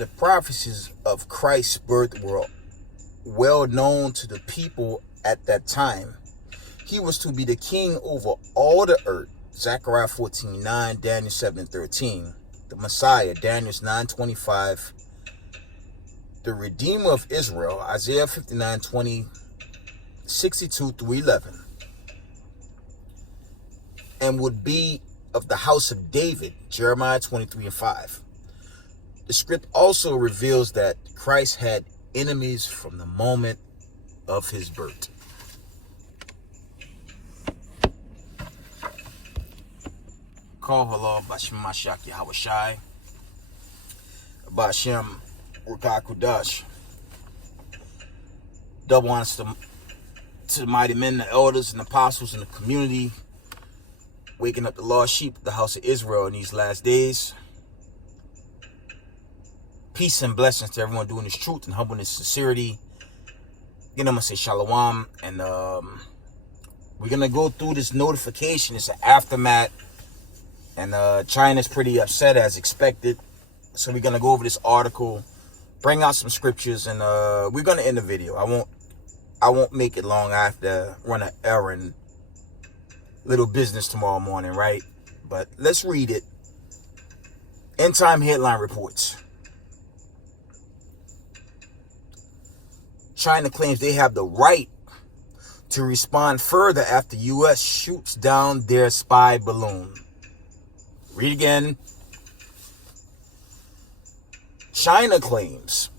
the prophecies of Christ's birth were well known to the people at that time. He was to be the king over all the earth. Zechariah 14:9, Daniel 7:13. The Messiah, Daniel 9:25. The Redeemer of Israel, Isaiah 59:20, 62 through 11. And would be of the house of David, Jeremiah 23:5. The script also reveals that Christ had enemies from the moment of his birth. Call Halal Bashim Mashak Yahawashai Bashim Rukakudash. Double honors to the mighty men, the elders, and apostles in the community, waking up the lost sheep of the house of Israel in these last days. Peace and blessings to everyone doing this truth and humbleness and sincerity. Again, I'm going to say shalom. And we're going to go through this notification. It's an aftermath. And China's pretty upset as expected. So we're going to go over this article, bring out some scriptures, and we're going to end the video. I won't make it long. I have to run an errand, little business tomorrow morning, right? But let's read it. End time headline reports. China claims they have the right to respond further after U.S. shoots down their spy balloon. Read again. China claims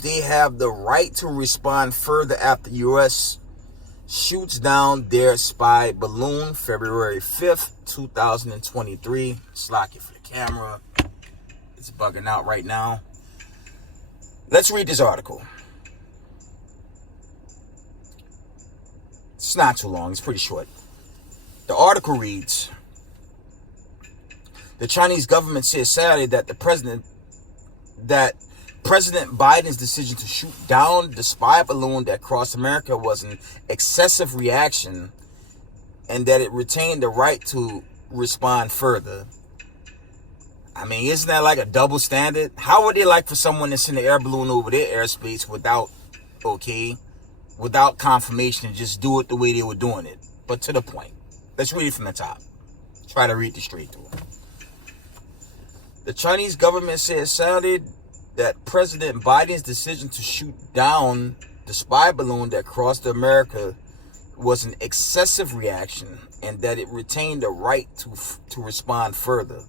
they have the right to respond further after U.S. shoots down their spy balloon February 5th, 2023. Slack it for the camera. It's bugging out right now. Let's read this article. It's not too long. It's pretty short. The article reads, the Chinese government said Saturday that President Biden's decision to shoot down the spy balloon that crossed America was an excessive reaction and that it retained the right to respond further. I mean, isn't that like a double standard? How would they like for someone to send an air balloon over their airspace without confirmation and just do it the way they were doing it? But to the point. Let's read it from the top. Try to read it straight through. The Chinese government said Saturday that President Biden's decision to shoot down the spy balloon that crossed America was an excessive reaction and that it retained the right to respond further.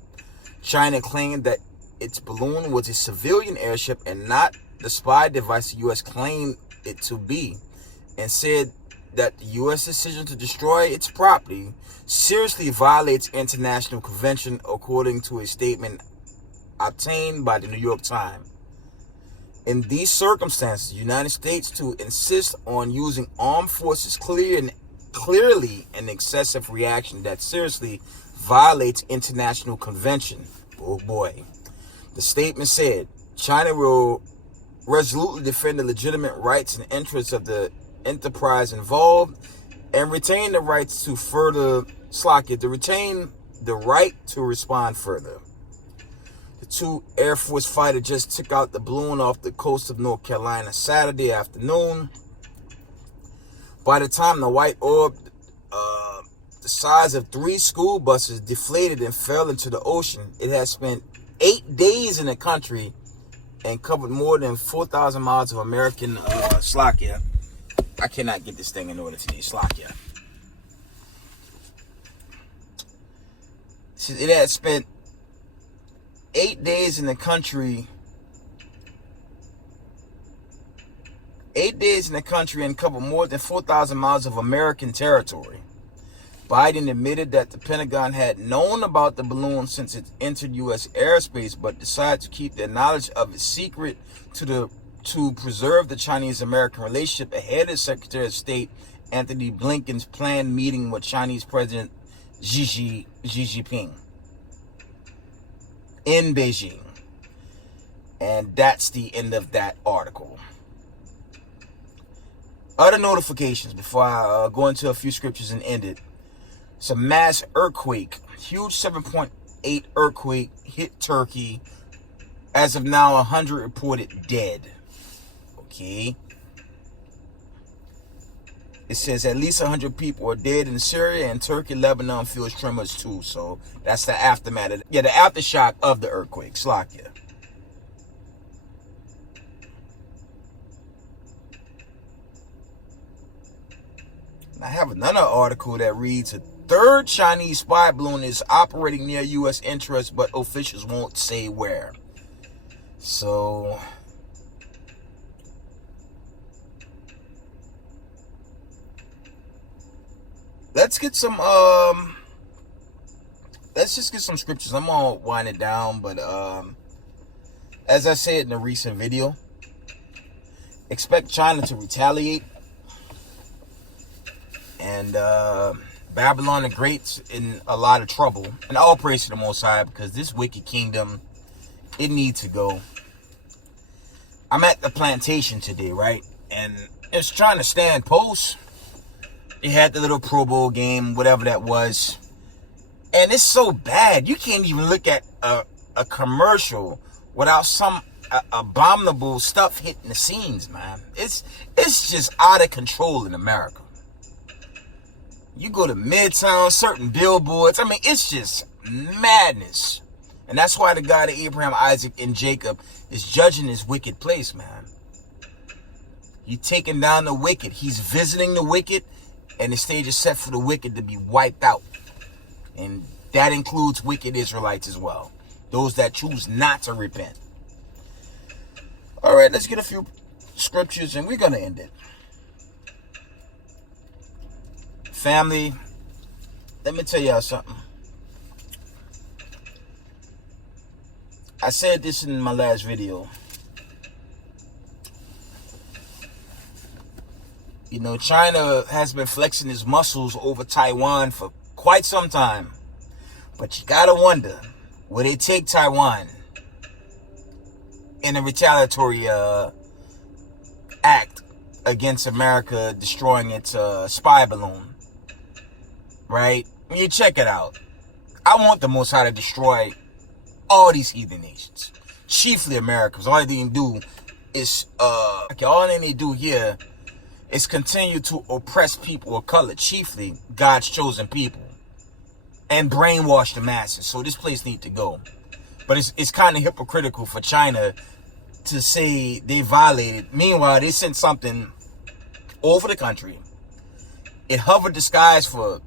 China claimed that its balloon was a civilian airship and not the spy device the U.S. claimed it to be, and said that the U.S. decision to destroy its property seriously violates international convention, according to a statement obtained by the New York Times. In these circumstances, the United States to insist on using armed forces clearly an excessive reaction that seriously violates international convention. Oh boy. The statement said, China will resolutely defend the legitimate rights and interests of the enterprise involved and retain the rights to retain the right to respond further. The two Air Force fighters just took out the balloon off the coast of North Carolina Saturday afternoon. By the time the white orb, the size of 3 school buses, deflated and fell into the ocean, it has spent 8 days in the country and covered more than 4,000 miles of American Slovakia. I cannot get this thing in order today. Slovakia. It had spent 8 days in the country. 8 days in the country and covered more than 4,000 miles of American territory. Biden admitted that the Pentagon had known about the balloon since it entered U.S. airspace, but decided to keep their knowledge of it secret to preserve the Chinese-American relationship ahead of Secretary of State Antony Blinken's planned meeting with Chinese President Xi Jinping in Beijing. And that's the end of that article. Other notifications before I go into a few scriptures and end it. It's a mass earthquake, huge 7.8 6.8 earthquake hit Turkey. As of now, 100 reported dead. Okay. It says at least 100 people are dead in Syria, and Turkey, Lebanon feels tremors too. So that's the aftermath. The aftershock of the earthquake. Slovakia. I have another article that reads, a third Chinese spy balloon is operating near U.S. interests, but officials won't say where. So let's get some let's just get some scriptures. I'm gonna wind it down, but as I said in a recent video, expect China to retaliate, and Babylon the Great's in a lot of trouble. And all praise to the Most High, because this wicked kingdom, it needs to go. I'm at the plantation today, right? And it's trying to stand post. They had the little Pro Bowl game, whatever that was. And it's so bad. You can't even look at a commercial without some abominable stuff hitting the scenes, man. It's just out of control in America. You go to Midtown, certain billboards. I mean, it's just madness. And that's why the God of Abraham, Isaac, and Jacob is judging this wicked place, man. He's taking down the wicked. He's visiting the wicked, and the stage is set for the wicked to be wiped out. And that includes wicked Israelites as well. Those that choose not to repent. All right, let's get a few scriptures, and we're going to end it. Family, let me tell y'all something. I said this in my last video. You know, China has been flexing its muscles over Taiwan for quite some time. But you gotta wonder, will they take Taiwan in a retaliatory act against America destroying its spy balloon? Right? You check it out. I want the Most High to destroy all these heathen nations, chiefly America, because all they can do is all they do here is continue to oppress people of color, chiefly God's chosen people, and brainwash the masses. So this place needs to go. But it's kind of hypocritical for China to say they violated. Meanwhile, they sent something over the country. It hovered the skies for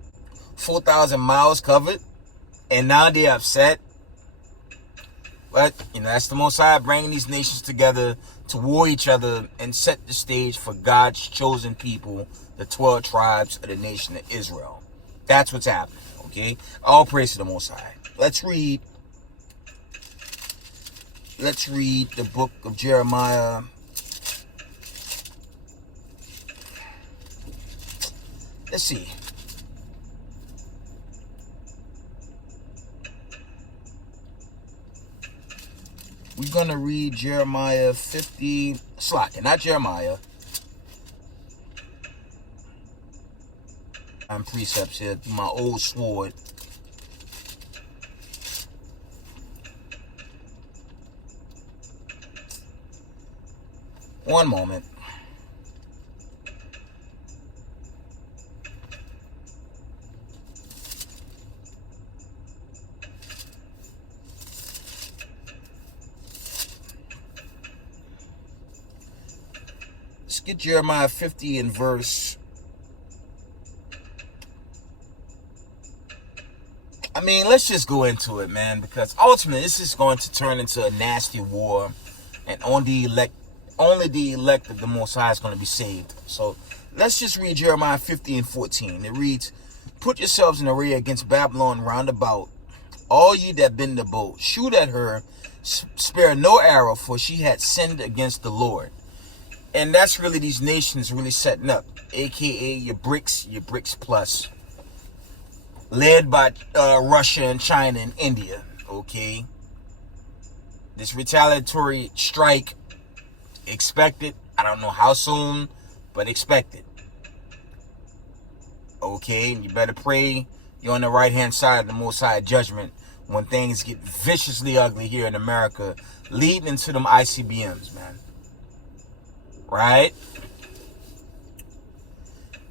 4,000 miles covered, and now they're upset. But, you know, that's the Most High bringing these nations together to war each other and set the stage for God's chosen people, the 12 tribes of the nation of Israel. That's what's happening, okay? All praise to the Most High. Let's read the book of Jeremiah. Let's see. We're going to read Jeremiah 50, not Jeremiah. I'm precepts here, my old sword. One moment. Let's get Jeremiah 50 in verse. I mean, let's just go into it, man, because ultimately this is going to turn into a nasty war, and only the elect of the Most High is going to be saved. So let's just read Jeremiah 50 and 14. It reads, "Put yourselves in array against Babylon round about, all ye that bend the bow. Shoot at her, spare no arrow, for she had sinned against the Lord." And that's really these nations really setting up, aka your BRICS plus, led by Russia and China and India. Okay, this retaliatory strike, expected. I don't know how soon, but expected. Okay, and you better pray you're on the right hand side of the Most High judgment when things get viciously ugly here in America, leading into them ICBMs, man. Right?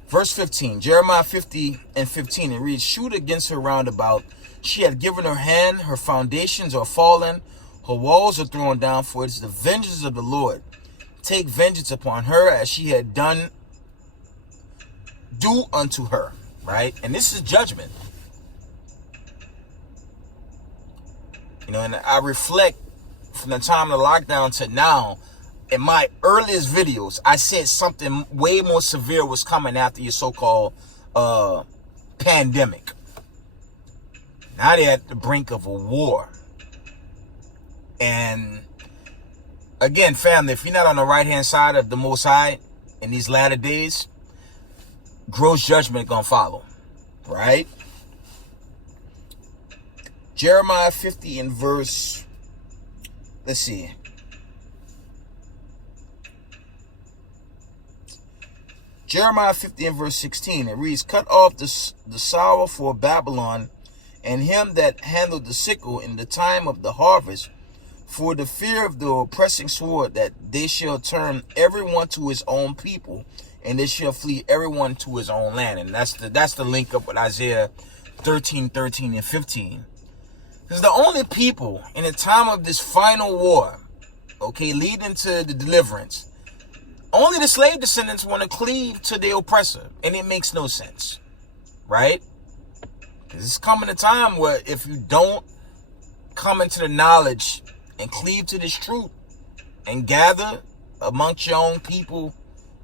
Verse 15, Jeremiah 50:15, it reads, shoot against her round about. She had given her hand, her foundations are fallen, her walls are thrown down, for it is the vengeance of the Lord. Take vengeance upon her as she had done, do unto her. Right? And this is judgment. You know, and I reflect from the time of the lockdown to now. In my earliest videos, I said something way more severe was coming after your so-called pandemic. Now they're at the brink of a war. And again, family, if you're not on the right-hand side of the Most High in these latter days, gross judgment gonna follow. Right? Jeremiah 50 in verse, let's see. Jeremiah 50 and verse 16, it reads, cut off the sorrow for Babylon, and him that handled the sickle in the time of the harvest, for the fear of the oppressing sword, that they shall turn everyone to his own people, and they shall flee everyone to his own land. And that's the link up with Isaiah 13:13 and 15. Because the only people in the time of this final war, okay, leading to the deliverance, only the slave descendants want to cleave to their oppressor. And it makes no sense. Right? Because it's coming a time where if you don't come into the knowledge and cleave to this truth and gather amongst your own people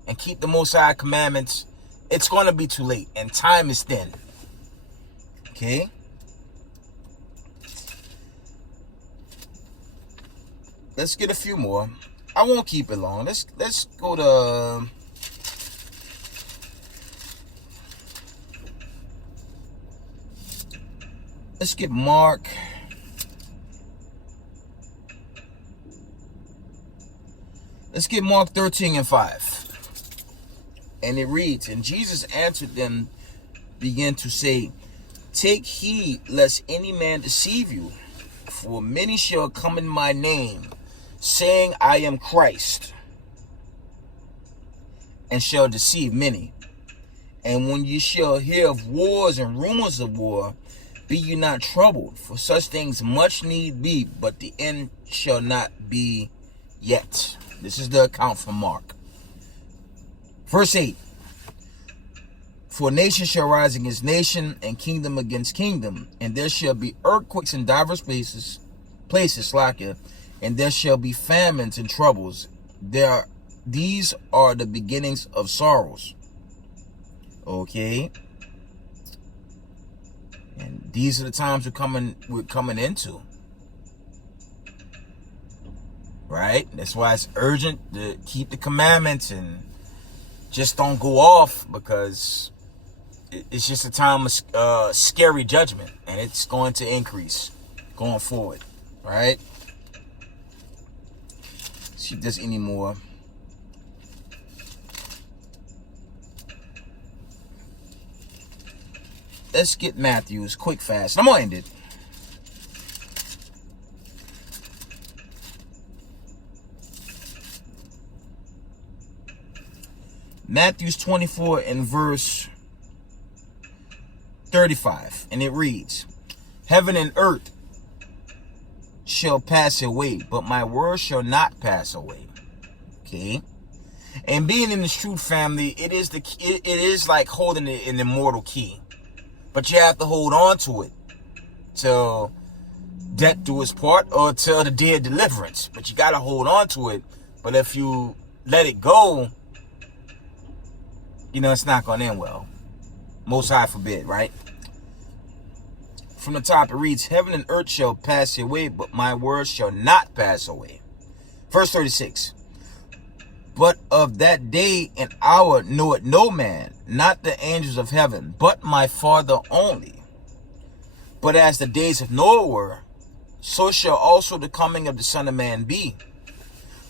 and keep the Most High commandments, it's going to be too late. And time is thin. Okay? Let's get a few more. I won't keep it long. Let's go to let's get Mark. Let's get Mark 13 and 5. And it reads, and Jesus answered them, began to say, take heed lest any man deceive you, for many shall come in my name, saying, I am Christ, and shall deceive many. And when you shall hear of wars and rumors of war, be you not troubled, for such things much need be, but the end shall not be yet. This is the account from Mark. Verse 8. For nation shall rise against nation, and kingdom against kingdom, and there shall be earthquakes in divers places, and there shall be famines and troubles. These are the beginnings of sorrows. Okay. And these are the times we're coming into. Right? That's why it's urgent to keep the commandments and just don't go off, because it's just a time of scary judgment, and it's going to increase going forward. Right? See if there's any more. Let's get Matthew's quick fast. I'm gonna end it. Matthew's 24 and verse 35, and it reads, heaven and earth shall pass away, but my word shall not pass away. Okay. And being in this truth, family, it is like holding an immortal key, but you have to hold on to it till death do its part, or till the day of deliverance. But you got to hold on to it. But if you let it go, you know, it's not going to end well. Most High forbid, right? From the top it reads, heaven and earth shall pass away, but my words shall not pass away. Verse 36. But of that day and hour knoweth no man, not the angels of heaven, but my Father only. But as the days of Noah were, so shall also the coming of the Son of Man be.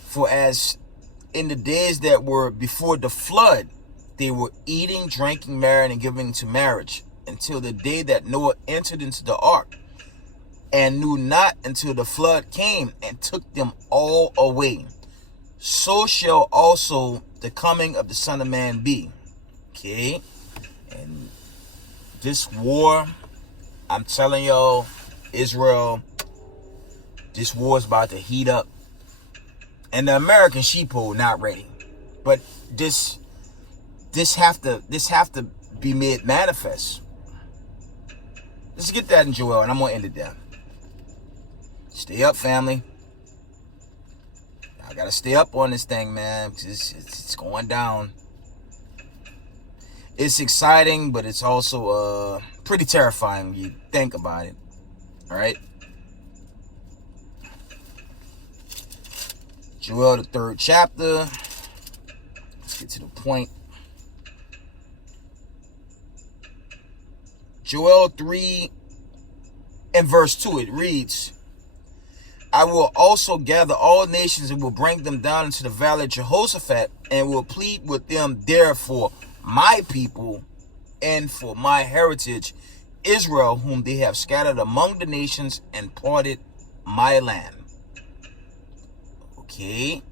For as in the days that were before the flood, they were eating, drinking, marrying, and giving to marriage, until the day that Noah entered into the ark, and knew not until the flood came and took them all away. So shall also the coming of the Son of Man be. Okay? And this war, I'm telling y'all, Israel, this war is about to heat up. And the American sheeple not ready. But this have to be made manifest. Let's get that in Joel, and I'm gonna end it there. Stay up, family. I gotta stay up on this thing, man. It's going down. It's exciting, but it's also pretty terrifying when you think about it. All right. Joel, the 3rd chapter. Let's get to the point. Joel 3 and verse 2, it reads, I will also gather all nations and will bring them down into the valley of Jehoshaphat and will plead with them there for my people and for my heritage, Israel, whom they have scattered among the nations and parted my land. Okay.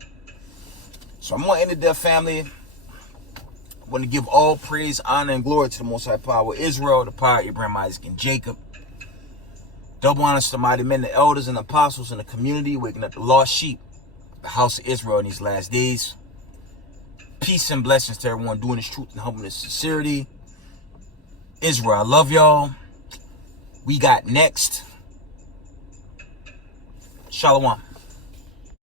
So I'm going to end it there, family. I want to give all praise, honor, and glory to the Most High Power of Israel, the power of Abraham, Isaac, and Jacob. Double honors to the mighty men, the elders, and apostles in the community, waking up the lost sheep, the house of Israel in these last days. Peace and blessings to everyone doing this truth and humbleness and sincerity. Israel, I love y'all. We got next. Shalom.